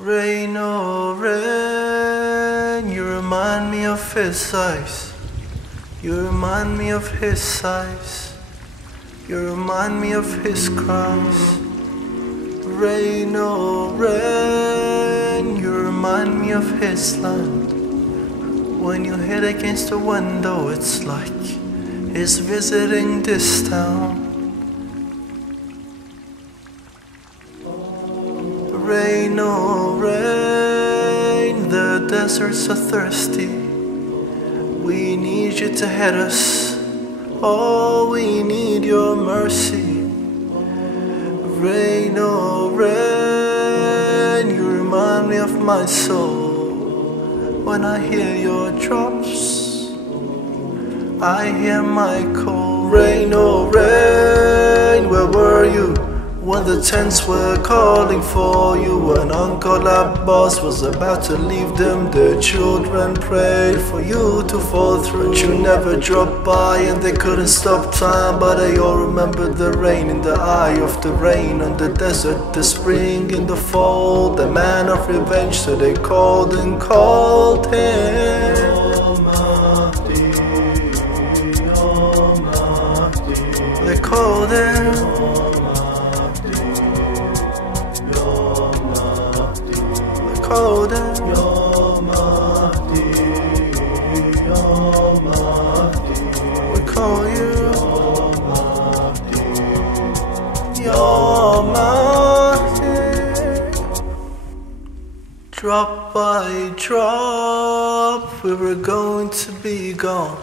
Rain, oh rain, you remind me of his eyes. You remind me of his eyes. You remind me of his cries. Rain, oh rain, you remind me of his land. When you hit against the window, it's like he's visiting this town. Rain, oh rain, the deserts are thirsty. We need you to head us. Oh, we need your mercy. Rain, oh rain, you remind me of my soul. When I hear your drops, I hear my call. Rain, oh rain, where were you when the tents were calling for you? When Uncle Abbas was about to leave them, their children prayed for you to fall through. But you never dropped by and they couldn't stop time. But they all remembered the rain in the eye of the rain on the desert, the spring in the fall, the man of revenge. So they called and called him. They called him. Called him. We call you Your Mahdi. Drop by drop, we were going to be gone.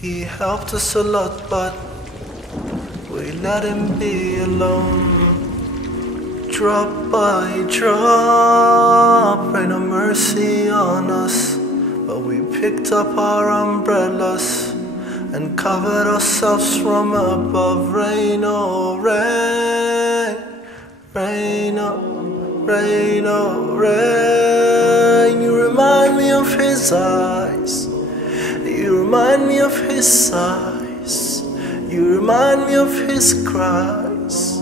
He helped us a lot, but we let him be alone. Drop by drop, rain of mercy on us. But we picked up our umbrellas and covered ourselves from above. Rain, oh rain, rain, oh rain, oh rain. You remind me of his eyes. You remind me of his eyes. You remind me of his cries.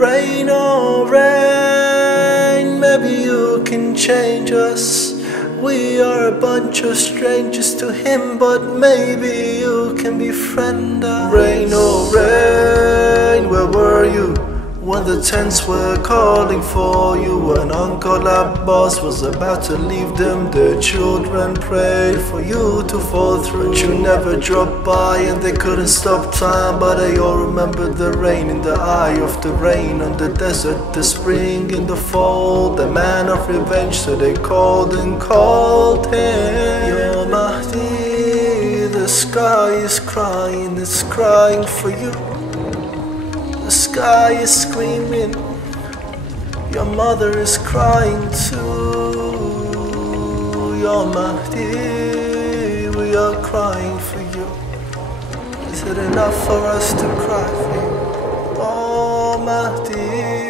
Rain, oh rain, maybe you can change us. We are a bunch of strangers to him, but maybe you can befriend us. Rain, oh rain, where were you when the tents were calling for you? When Uncle Abbas was about to leave them, their children prayed for you to fall through. But you never dropped by and they couldn't stop time. But they all remembered the rain in the eye of the rain on the desert, the spring in the fall, the man of revenge. So they called and called him Your Mahdi. The sky is crying, it's crying for you. The sky is screaming, your mother is crying too. Your Mahdi, we are crying for you. Is it enough for us to cry for you? Oh Mahdi.